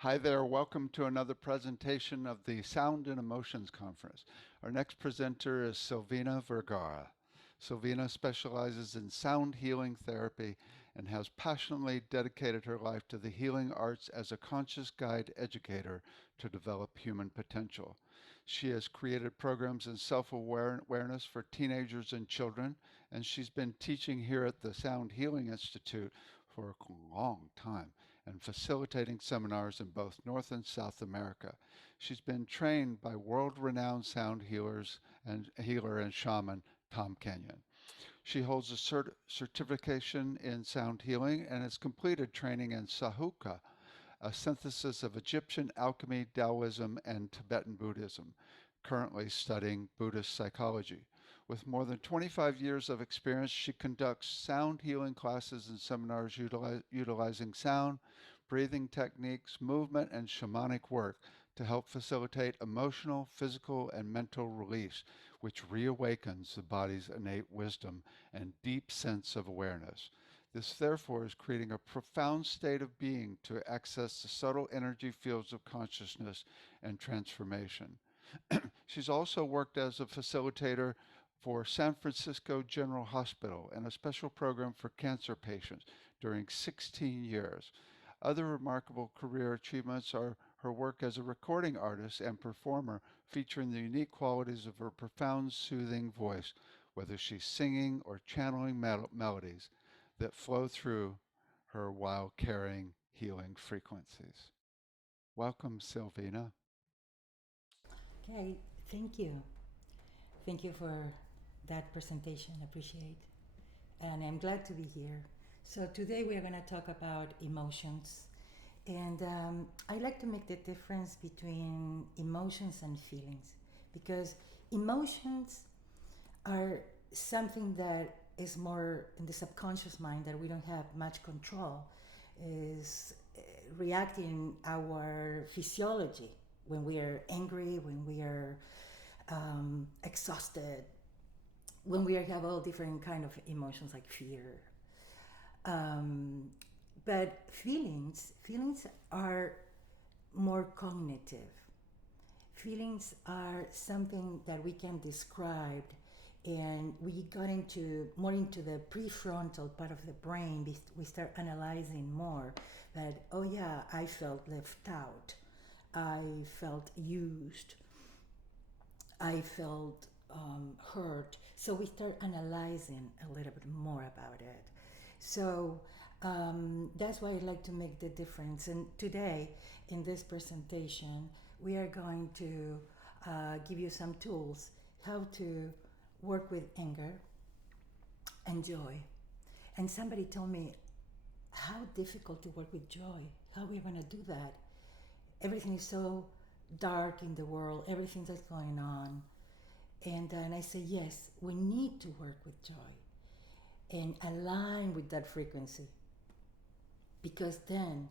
Hi there, welcome to another presentation of the Sound and Emotions Conference. Our next presenter is Silvina Vergara. Silvina specializes in sound healing therapy and has passionately dedicated her life to the healing arts as a conscious guide educator to develop human potential. She has created programs in self-awareness for teenagers and children, and she's been teaching here at the Sound Healing Institute for a long time and facilitating seminars in both North and South America. She's been trained by world-renowned sound healer and shaman Tom Kenyon. She holds a certification in sound healing and has completed training in Sahuka, a synthesis of Egyptian alchemy, Taoism, and Tibetan Buddhism, currently studying Buddhist psychology. With more than 25 years of experience, she conducts sound healing classes and seminars utilizing sound, breathing techniques, movement, and shamanic work to help facilitate emotional, physical, and mental release, which reawakens the body's innate wisdom and deep sense of awareness. This, therefore, is creating a profound state of being to access the subtle energy fields of consciousness and transformation. She's also worked as a facilitator for San Francisco General Hospital and a special program for cancer patients during 16 years. Other remarkable career achievements are her work as a recording artist and performer, featuring the unique qualities of her profound, soothing voice, whether she's singing or channeling melodies that flow through her while carrying healing frequencies. Welcome, Silvina. Okay, thank you. Thank you for that presentation. Appreciate. And I'm glad to be here. So today we are going to talk about emotions. And I like to make the difference between emotions and feelings because emotions are something that is more in the subconscious mind that we don't have much control, is reacting our physiology when we are angry, when we are exhausted, when we have all different kind of emotions like fear. Um, but feelings are more cognitive. Feelings are something that we can describe, and we got into more into the prefrontal part of the brain. We start analyzing more that, oh yeah, I felt left out, I felt used, I felt hurt. So we start analyzing a little bit more about it. So that's why I like to make the difference. And today, in this presentation, we are going to give you some tools how to work with anger and joy. And somebody told me, how difficult to work with joy. How are we going to do that? Everything is so dark in the world, everything that's going on. And I say, yes, we need to work with joy and align with that frequency because then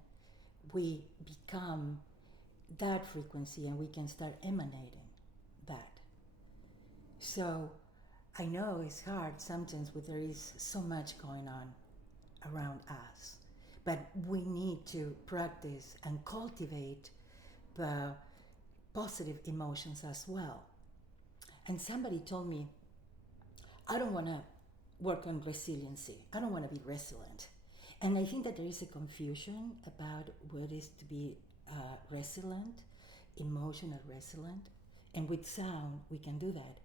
we become that frequency and we can start emanating that. So I know it's hard sometimes when there is so much going on around us, but we need to practice and cultivate the positive emotions as well. And somebody told me, I don't want to work on resiliency. I don't want to be resilient. And I think that there is a confusion about what is to be resilient, emotional resilient. And with sound, we can do that.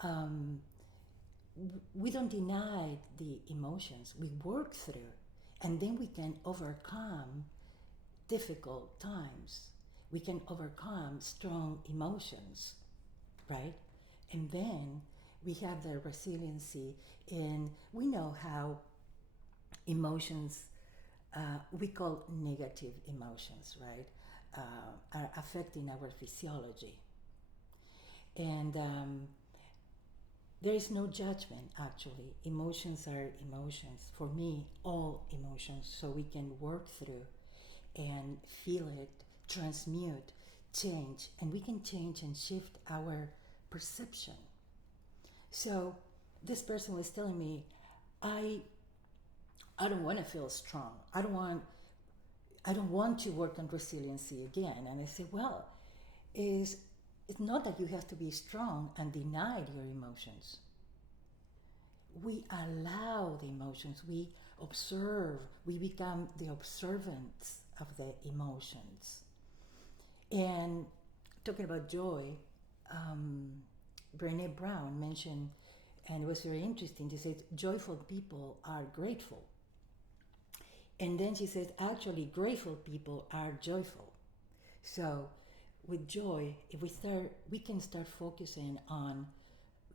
Um, we don't deny the emotions, we work through, and then we can overcome difficult times. We can overcome strong emotions, right? And then we have the resiliency, and we know how emotions, we call negative emotions, right, are affecting our physiology. And there is no judgment, actually. Emotions are emotions. For me, all emotions, so we can work through and feel it, transmute, change, and we can change and shift our perception. So this person was telling me, I I don't want to feel strong. I don't want to work on resiliency again. And I say, well, is it's not that you have to be strong and deny your emotions. We allow the emotions, we observe, we become the observants of the emotions. And talking about joy, um, Brene Brown mentioned, and it was very interesting, she said, joyful people are grateful. And then she said, actually, grateful people are joyful. So with joy, if we can start focusing on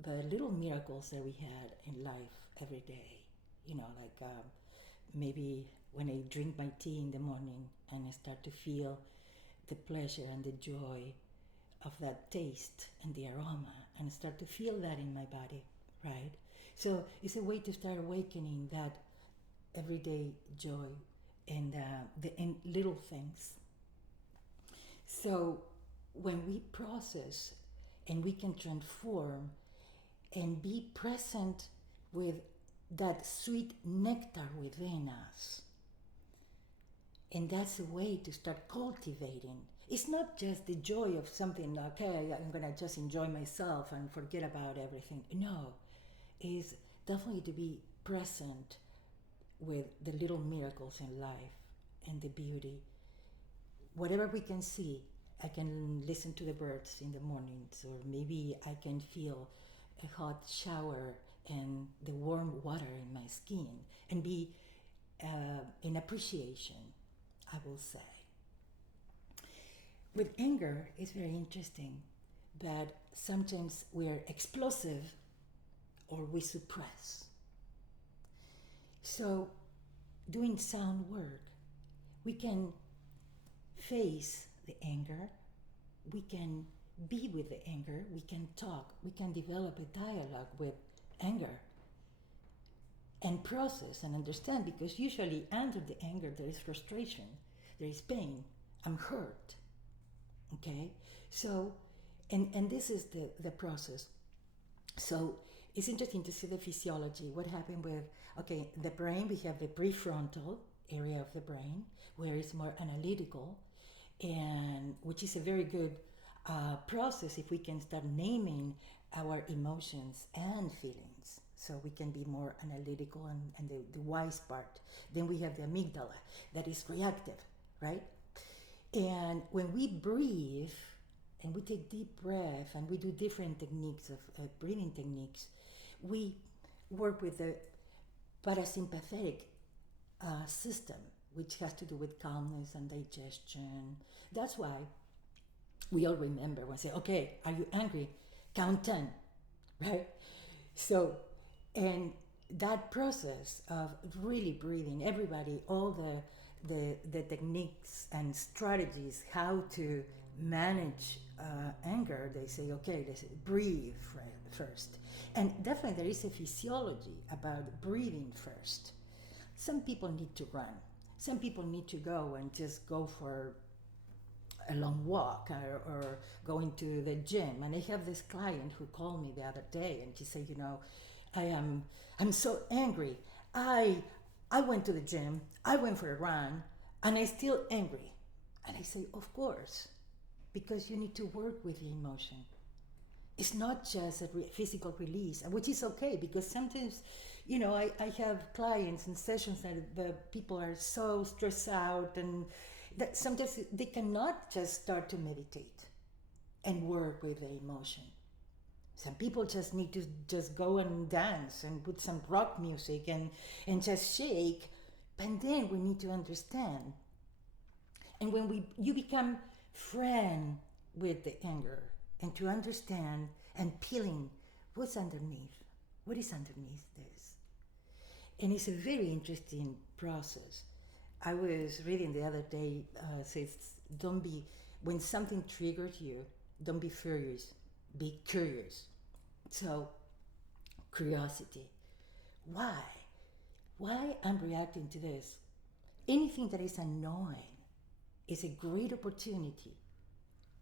the little miracles that we had in life every day. You know, like maybe when I drink my tea in the morning and I start to feel the pleasure and the joy of that taste and the aroma, and start to feel that in my body, right? So it's a way to start awakening that everyday joy and in little things. So when we process and we can transform and be present with that sweet nectar within us, and that's a way to start cultivating. It's not just the joy of something, okay, I'm gonna just enjoy myself and forget about everything. No, it's definitely to be present with the little miracles in life and the beauty. Whatever we can see, I can listen to the birds in the mornings, or maybe I can feel a hot shower and the warm water in my skin, and be in appreciation, I will say. With anger, it's very interesting that sometimes we're explosive or we suppress. So, doing sound work, we can face the anger, we can be with the anger, we can talk, we can develop a dialogue with anger and process and understand, because usually under the anger there is frustration, there is pain, I'm hurt. Okay? So, and this is the process. So it's interesting to see the physiology, what happened with, okay, the brain, we have the prefrontal area of the brain where it's more analytical, and which is a very good process if we can start naming our emotions and feelings, so we can be more analytical and the wise part. Then we have the amygdala that is reactive, right? And when we breathe and we take deep breath and we do different techniques of breathing techniques, we work with the parasympathetic system, which has to do with calmness and digestion. That's why we all remember when I say, okay, are you angry? Count 10, right? So, and that process of really breathing, everybody, all the techniques and strategies how to manage anger, they say, okay, they say, breathe first. And definitely there is a physiology about breathing first. Some people need to run. Some people need to go and just go for a long walk, or going to the gym. And I have this client who called me the other day and she said, you know, I'm so angry. I went to the gym, I went for a run, and I'm still angry. And I say, of course, because you need to work with the emotion. It's not just a physical release, which is okay, because sometimes, you know, I have clients and sessions that the people are so stressed out, and that sometimes they cannot just start to meditate and work with the emotion. Some people just need to just go and dance and put some rock music and just shake. But then we need to understand. And when you become friend with the anger, and to understand and peeling what's underneath, what is underneath this. And it's a very interesting process. I was reading the other day, says, don't be, when something triggers you, don't be furious, be curious. So, curiosity. Why? Why I'm reacting to this? Anything that is annoying is a great opportunity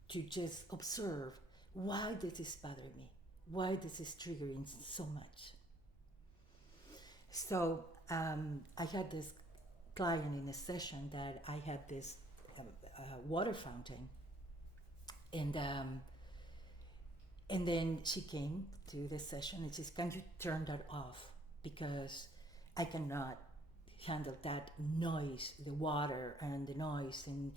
to just observe, why does this bother me? Why does this triggering so much? So I had this client in a session that I had this water fountain, and um, and then she came to the session and says, "Can you turn that off? Because I cannot handle that noise, the water and the noise, and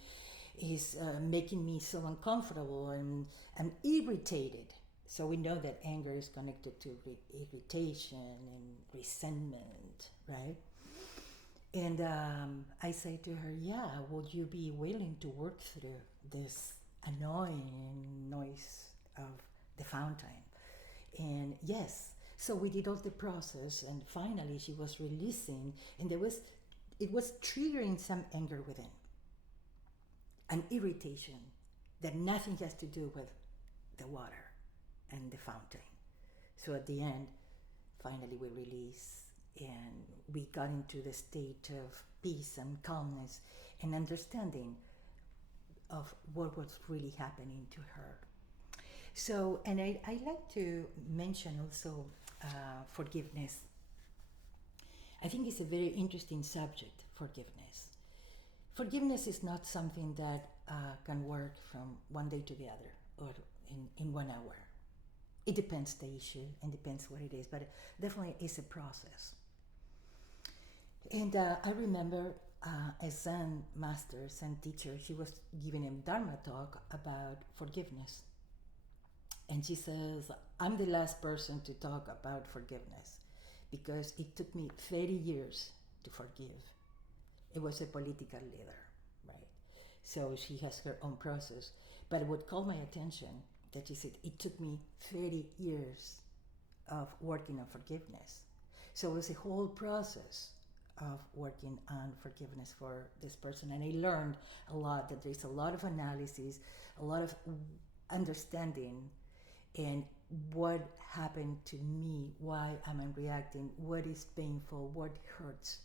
is making me so uncomfortable and I'm irritated." So we know that anger is connected to irritation and resentment, right? And I say to her, "Yeah, would you be willing to work through this annoying noise of the fountain?" And yes, so we did all the process, and finally she was releasing, and it was triggering some anger within, an irritation that nothing has to do with the water and the fountain. So at the end, finally we released, and we got into the state of peace and calmness and understanding of what was really happening to her. So, and I like to mention also forgiveness. I think it's a very interesting subject, forgiveness. Forgiveness is not something that can work from one day to the other or in 1 hour. It depends the issue and depends what it is, but it definitely is a process. And I remember a Zen master, Zen teacher, she was giving a Dharma talk about forgiveness. And she says, "I'm the last person to talk about forgiveness because it took me 30 years to forgive." It was a political leader, right? So she has her own process. But what caught my attention that she said, "It took me 30 years of working on forgiveness." So it was a whole process of working on forgiveness for this person. And I learned a lot, that there's a lot of analysis, a lot of understanding, and what happened to me, why am I reacting, what is painful, what hurts,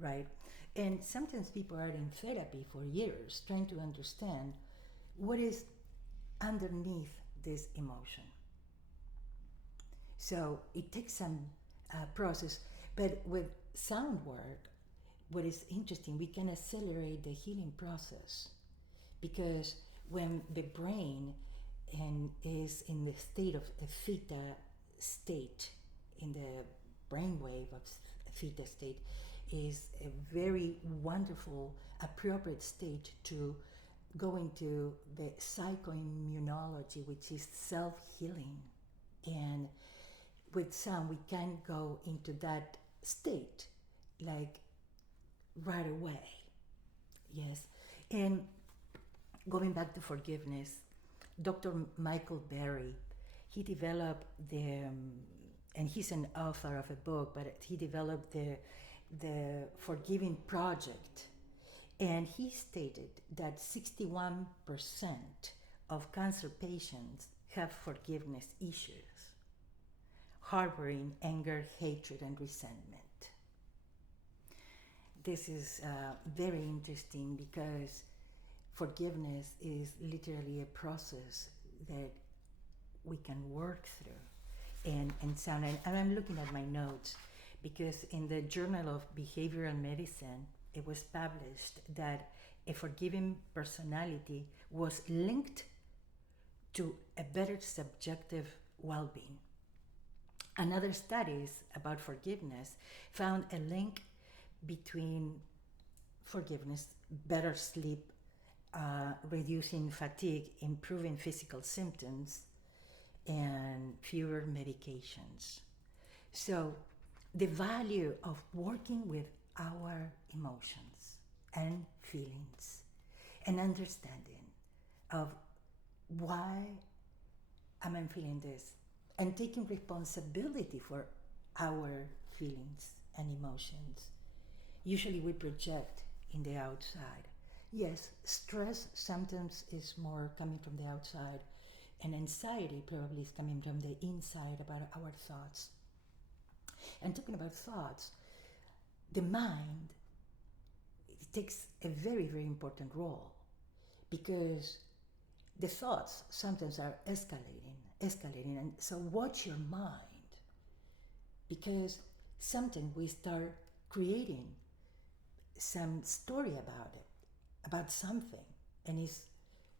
right? And sometimes people are in therapy for years trying to understand what is underneath this emotion. So it takes some process, but with sound work, what is interesting, we can accelerate the healing process, because when the brain and is in the state of a theta state, in the brainwave of theta state, is a very wonderful, appropriate state to go into the psychoimmunology, which is self-healing. And with sound, we can go into that state like right away. Yes. And going back to forgiveness, Dr. Michael Berry, he developed and he's an author of a book, but he developed the Forgiving Project. And he stated that 61% of cancer patients have forgiveness issues, harboring anger, hatred, and resentment. This is very interesting because forgiveness is literally a process that we can work through. And sound, and I'm looking at my notes, because in the Journal of Behavioral Medicine, it was published that a forgiving personality was linked to a better subjective well-being. Another studies about forgiveness found a link between forgiveness, better sleep, reducing fatigue, improving physical symptoms, and fewer medications. So the value of working with our emotions and feelings and understanding of why am I feeling this, and taking responsibility for our feelings and emotions. Usually we project in the outside. Yes, stress sometimes is more coming from the outside, and anxiety probably is coming from the inside about our thoughts. And talking about thoughts, the mind, it takes a very, very important role, because the thoughts sometimes are escalating. And so watch your mind, because sometimes we start creating some story about it, about something, and is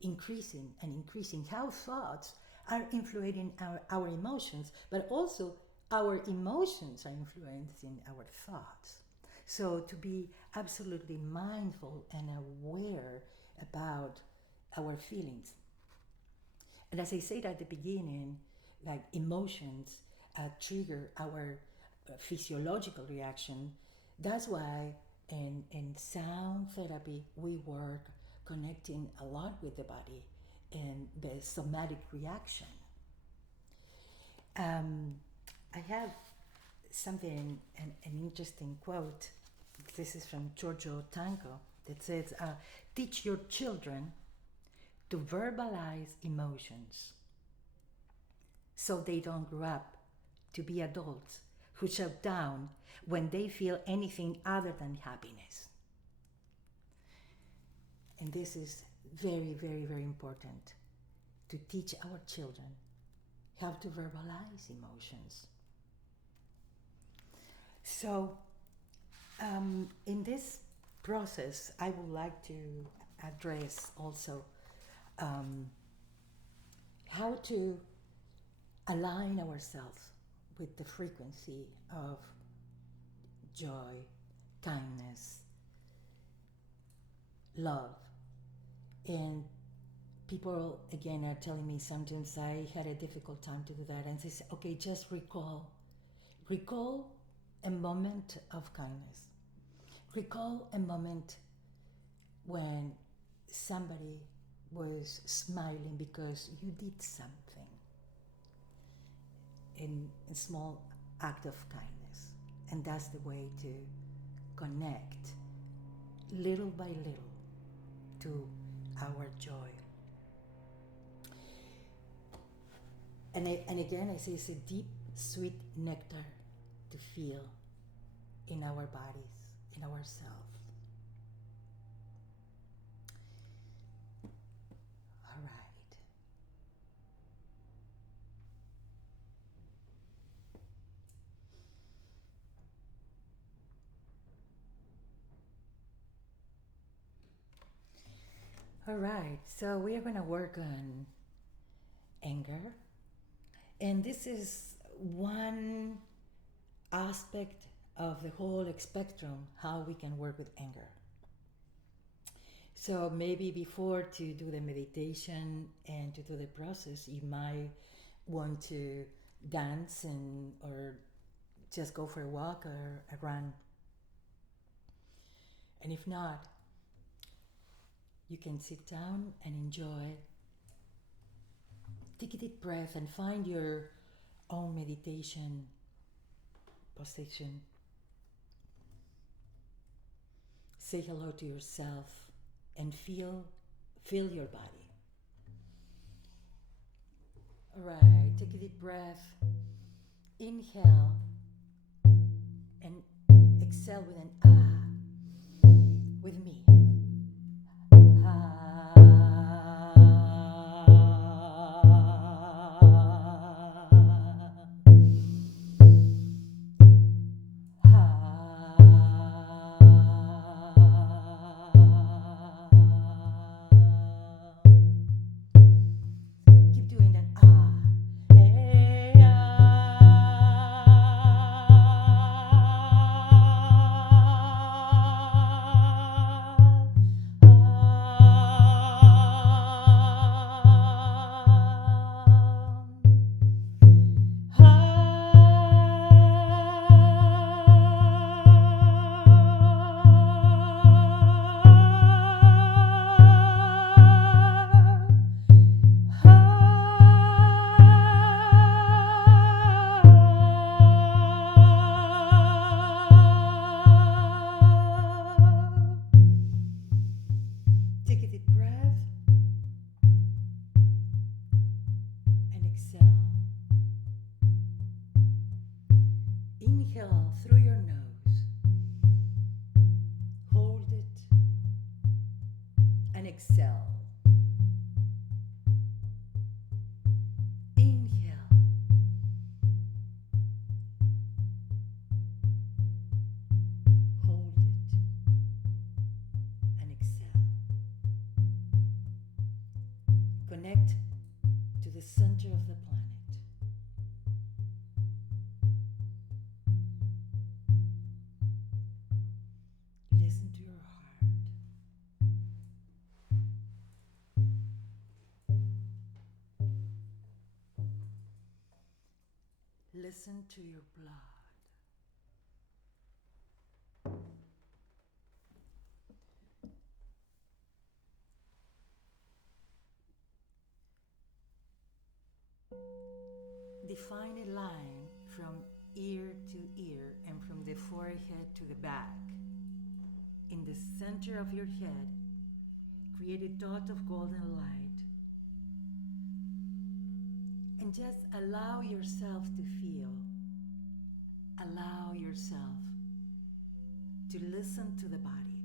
increasing and increasing. How thoughts are influencing our emotions, but also our emotions are influencing our thoughts. So to be absolutely mindful and aware about our feelings. And as I said at the beginning, like emotions trigger our physiological reaction. That's why in sound therapy we work connecting a lot with the body and the somatic reaction. Um, I have something, an interesting quote. This is from Giorgio Tanco that says, teach your children to verbalize emotions so they don't grow up to be adults who shut down when they feel anything other than happiness. And this is very, very, very important to teach our children how to verbalize emotions. So, in this process, I would like to address also um, how to align ourselves with the frequency of joy, kindness, love. And people again are telling me sometimes I had a difficult time to do that, and they say, okay, just recall a moment of kindness. Recall a moment when somebody was smiling because you did something in a small act of kindness. And that's the way to connect little by little to our joy. And again, I say it's a deep, sweet nectar to feel in our bodies, in ourselves. All right. All right. So we are going to work on anger. And this is one aspect of the whole spectrum how we can work with anger. So maybe before to do the meditation and to do the process, you might want to dance and or just go for a walk or a run. And if not, you can sit down and enjoy. Take a deep breath and find your own meditation position. Say hello to yourself and feel your body. All right, take a deep breath. Inhale and exhale with an ah. With me. Keep doing that. Hey, take a deep breath and exhale. Inhale through your nose. Hold it and exhale. Inhale. Hold it connect to the center of the planet. Listen to your heart. Listen to your blood. Define a line from ear to ear and from the forehead to the back. In the center of your head, create a dot of golden light and just allow yourself to feel. Allow yourself to listen to the body.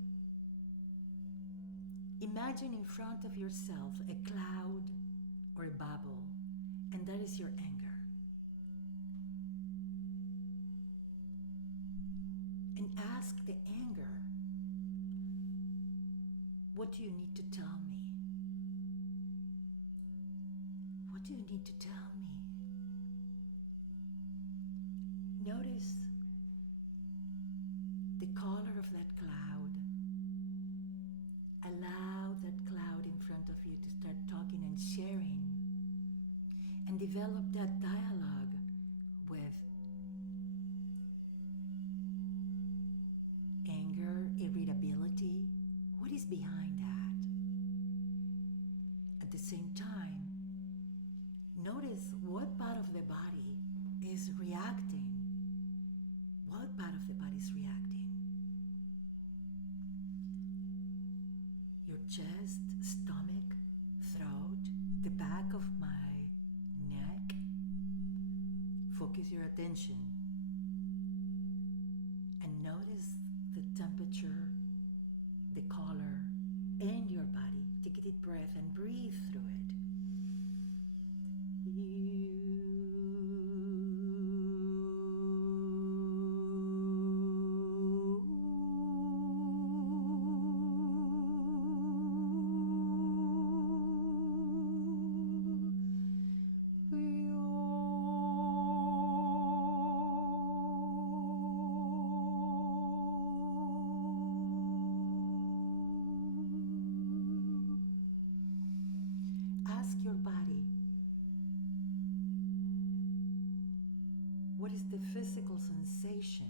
Imagine in front of yourself a cloud or a bubble, and that is your anger. And ask the anger, what do you need to tell me? What do you need to tell me? Notice the color of that cloud. Allow that cloud in front of you to start talking and sharing, and develop that dialogue with anger, irritability. What is behind that? At the same time, notice what part of the body is reacting. What part of the body is reacting? Your chest, stomach, throat, the back of my neck. Focus your attention and notice the temperature, the color, and your body. Take a deep breath and breathe through it. Ask your body, what is the physical sensation?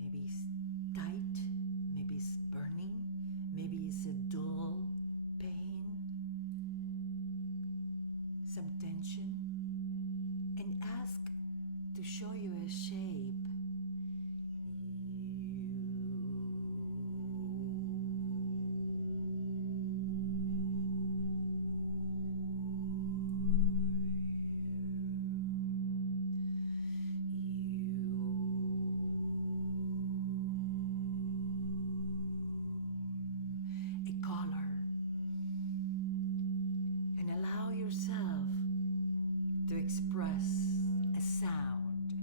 Maybe it's tight, maybe it's burning, maybe it's a dull pain, some tension, and ask to show you a shape. Color, and allow yourself to express a sound,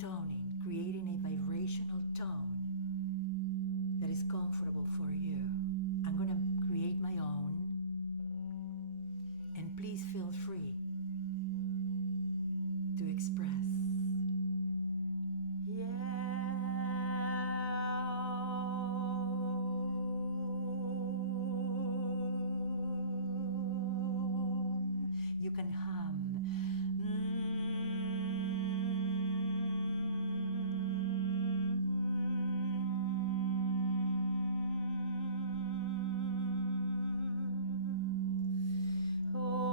toning, creating a vibrational tone that is comfortable for you. I'm going to create my own, and please feel free to express. You can hum. Oh.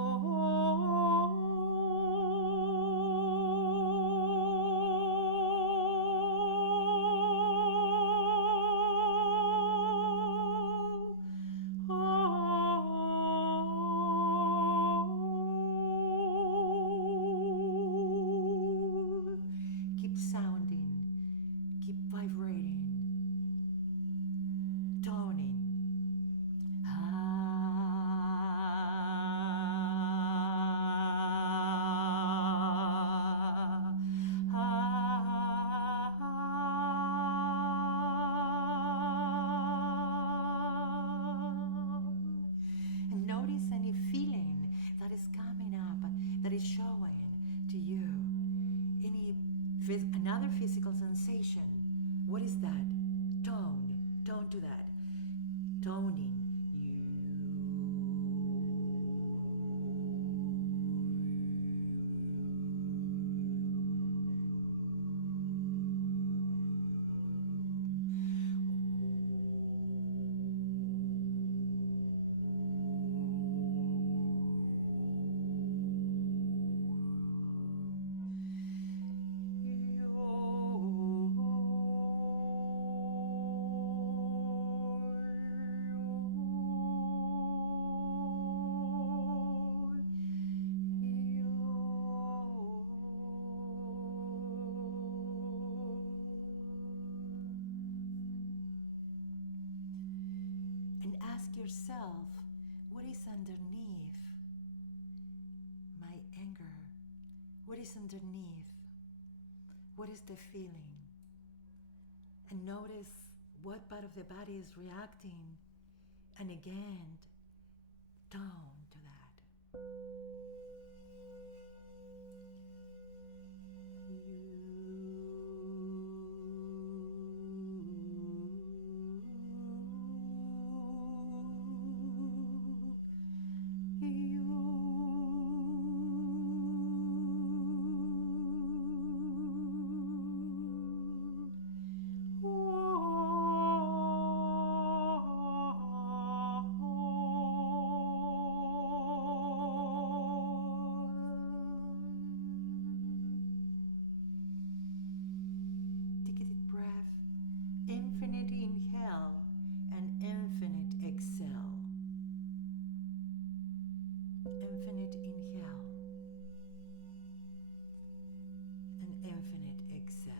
Another physical sensation. What is that? Tone. Tone to that. Toning. And ask yourself, what is underneath my anger? What is underneath? What is the feeling? And notice what part of the body is reacting. And again, tone to that. Take a deep breath, infinite inhale and infinite exhale. Infinite inhale and infinite exhale.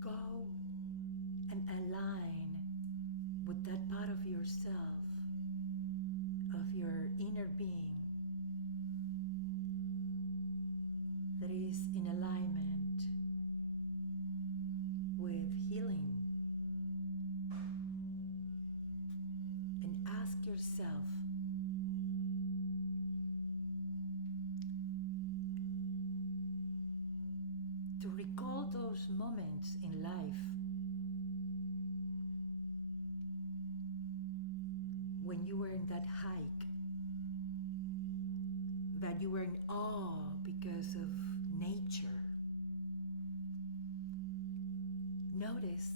Go and align with that part of yourself, of your inner being, that is in alignment with healing. And ask yourself, to recall those moments in life when you were in that hike, that you were in awe because of nature. Notice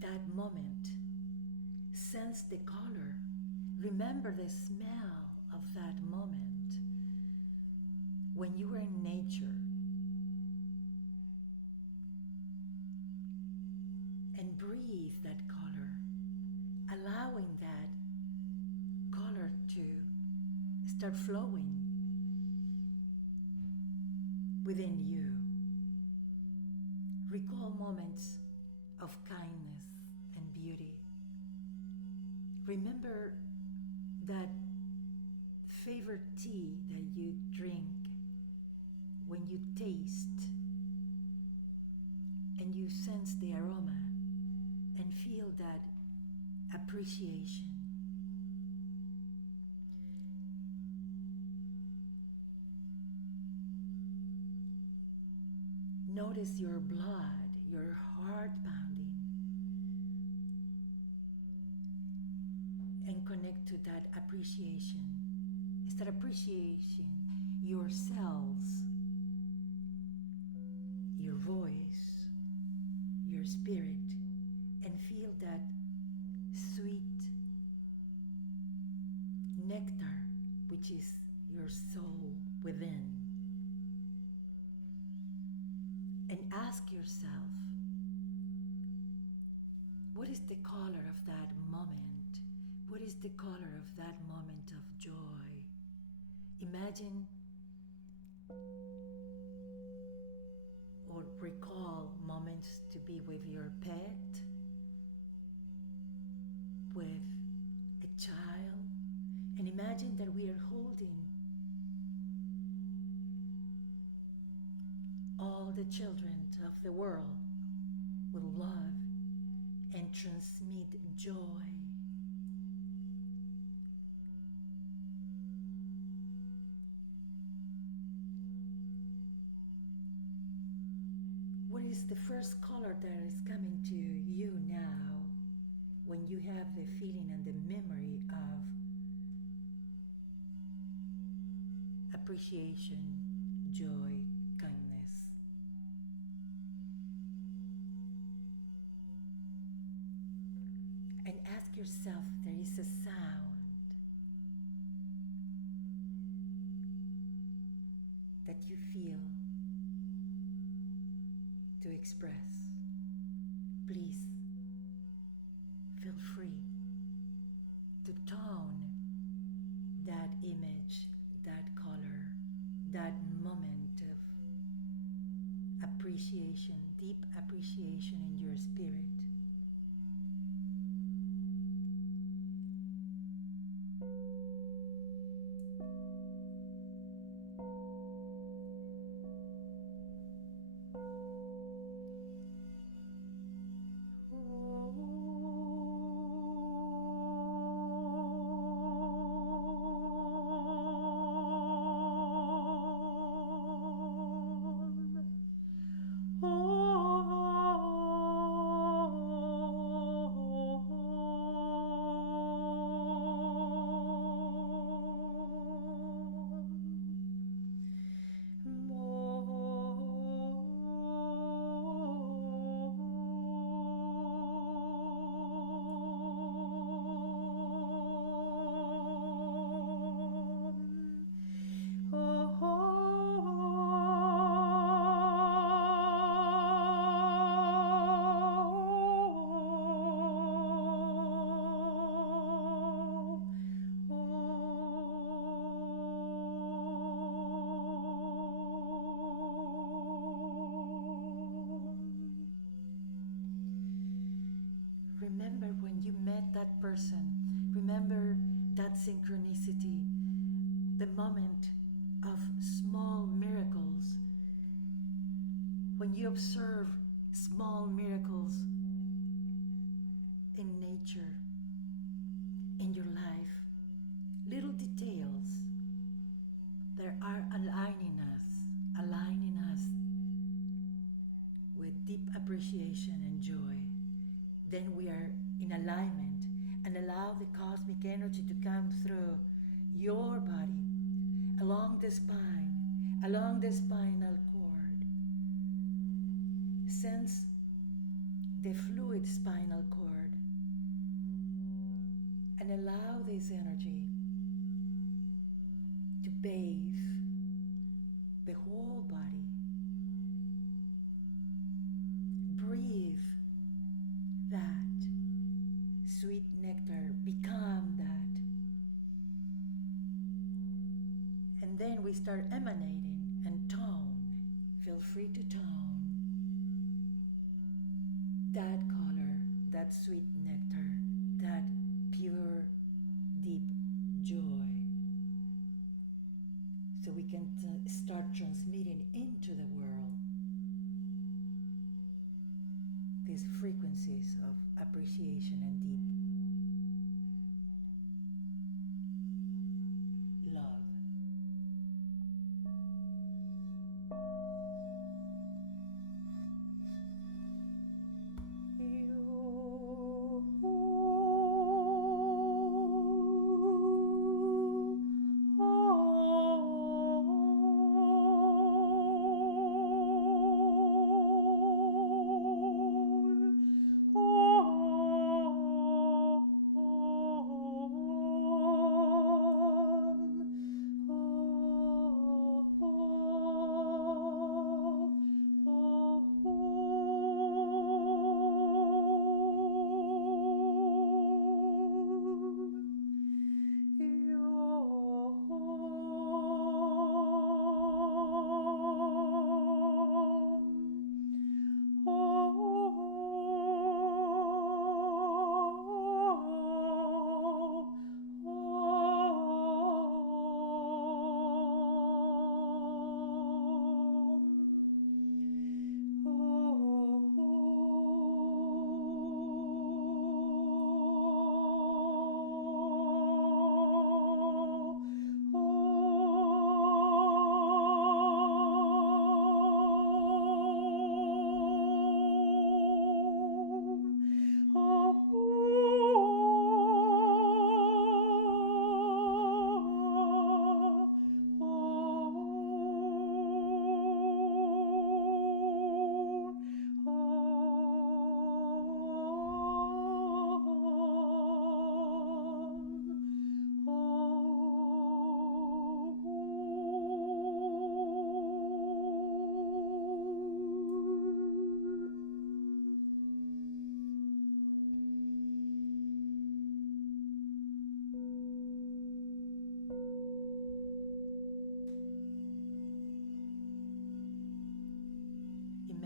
that moment. Sense the color. Remember the smell of that moment when you were in nature. And breathe that color, allowing that color to start flowing within you. Recall moments of kindness and beauty. Remember that favorite tea that you drink when you taste and you sense the aroma and feel that appreciation. Notice your blood, your heart pounding, and connect to that appreciation. Start appreciating your cells, your voice, your spirit, and feel that sweet nectar, which is your soul within. And ask yourself, what is the color of that moment? What is the color of that moment of joy? Imagine or recall moments to be with your pet, with a child, and imagine that we are holding all the children of the world will love and transmit joy. What is the first color that is coming to you now when you have the feeling and the memory of appreciation, joy, kindness? And ask yourself, there is a sound that you feel to express. Please feel free to tone that image, that color, that moment of appreciation, deep appreciation in your spirit. Remember when you met that person. Remember that synchronicity, the moment of small miracles. When you observe small miracles in nature, in your life, little details that are aligning us with deep appreciation and joy. Then we are in alignment and allow the cosmic energy to come through your body, along the spinal cord. Sense the fluid spinal cord and allow this energy to bathe the whole body. Breathe that sweet nectar, become that. And then we start emanating and tone. Feel free to tone that color, that sweet nectar, that pure, deep joy. So we can start transmitting into the world these frequencies of appreciation and deep love.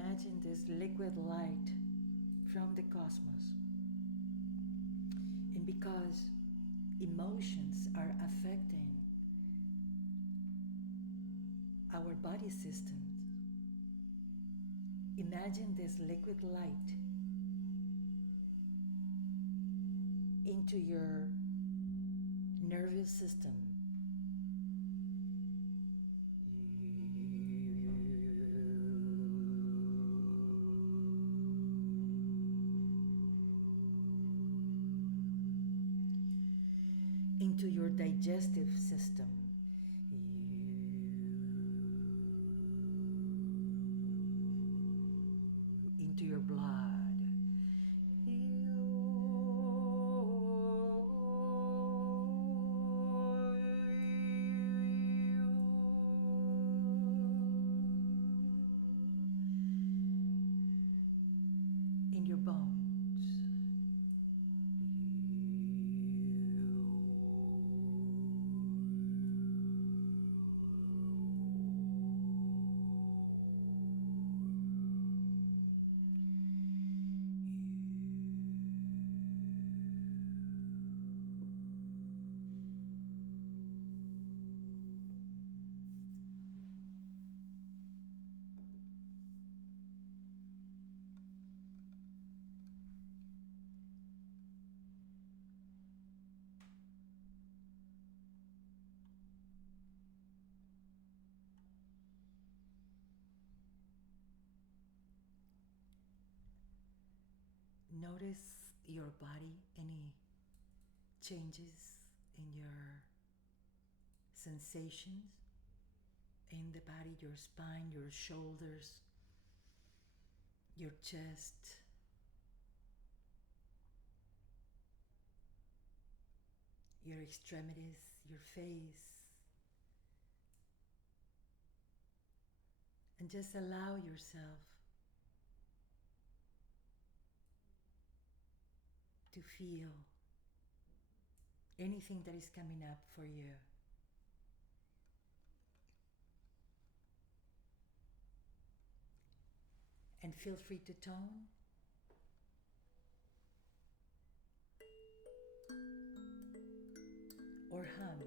imagine this liquid light from the cosmos. And because emotions are affecting our body systems, imagine this liquid light into your nervous system. Into your digestive system. Into your blood. In your bones. Notice your body, any changes in your sensations in the body, your spine, your shoulders, your chest, your extremities, your face. And just allow yourself to feel anything that is coming up for you. And feel free to tone or hum.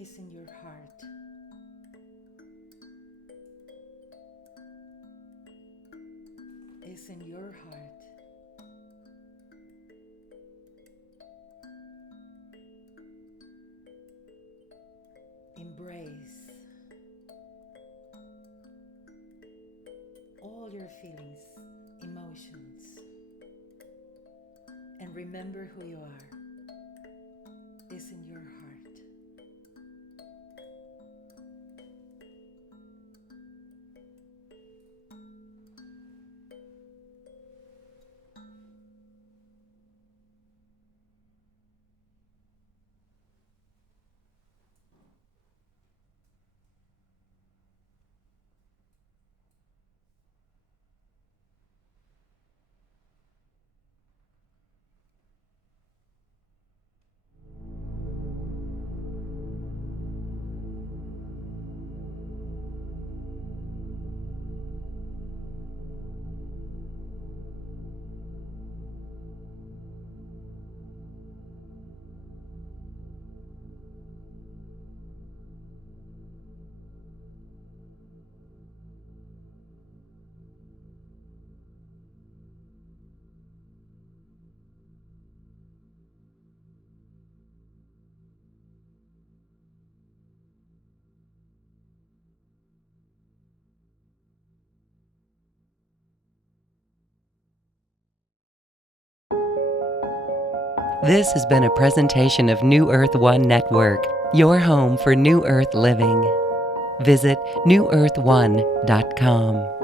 Is in your heart. Is in your heart. Embrace all your feelings, emotions, and remember who you are. Is in your heart. This has been a presentation of New Earth One Network, your home for New Earth living. Visit newearth1.com.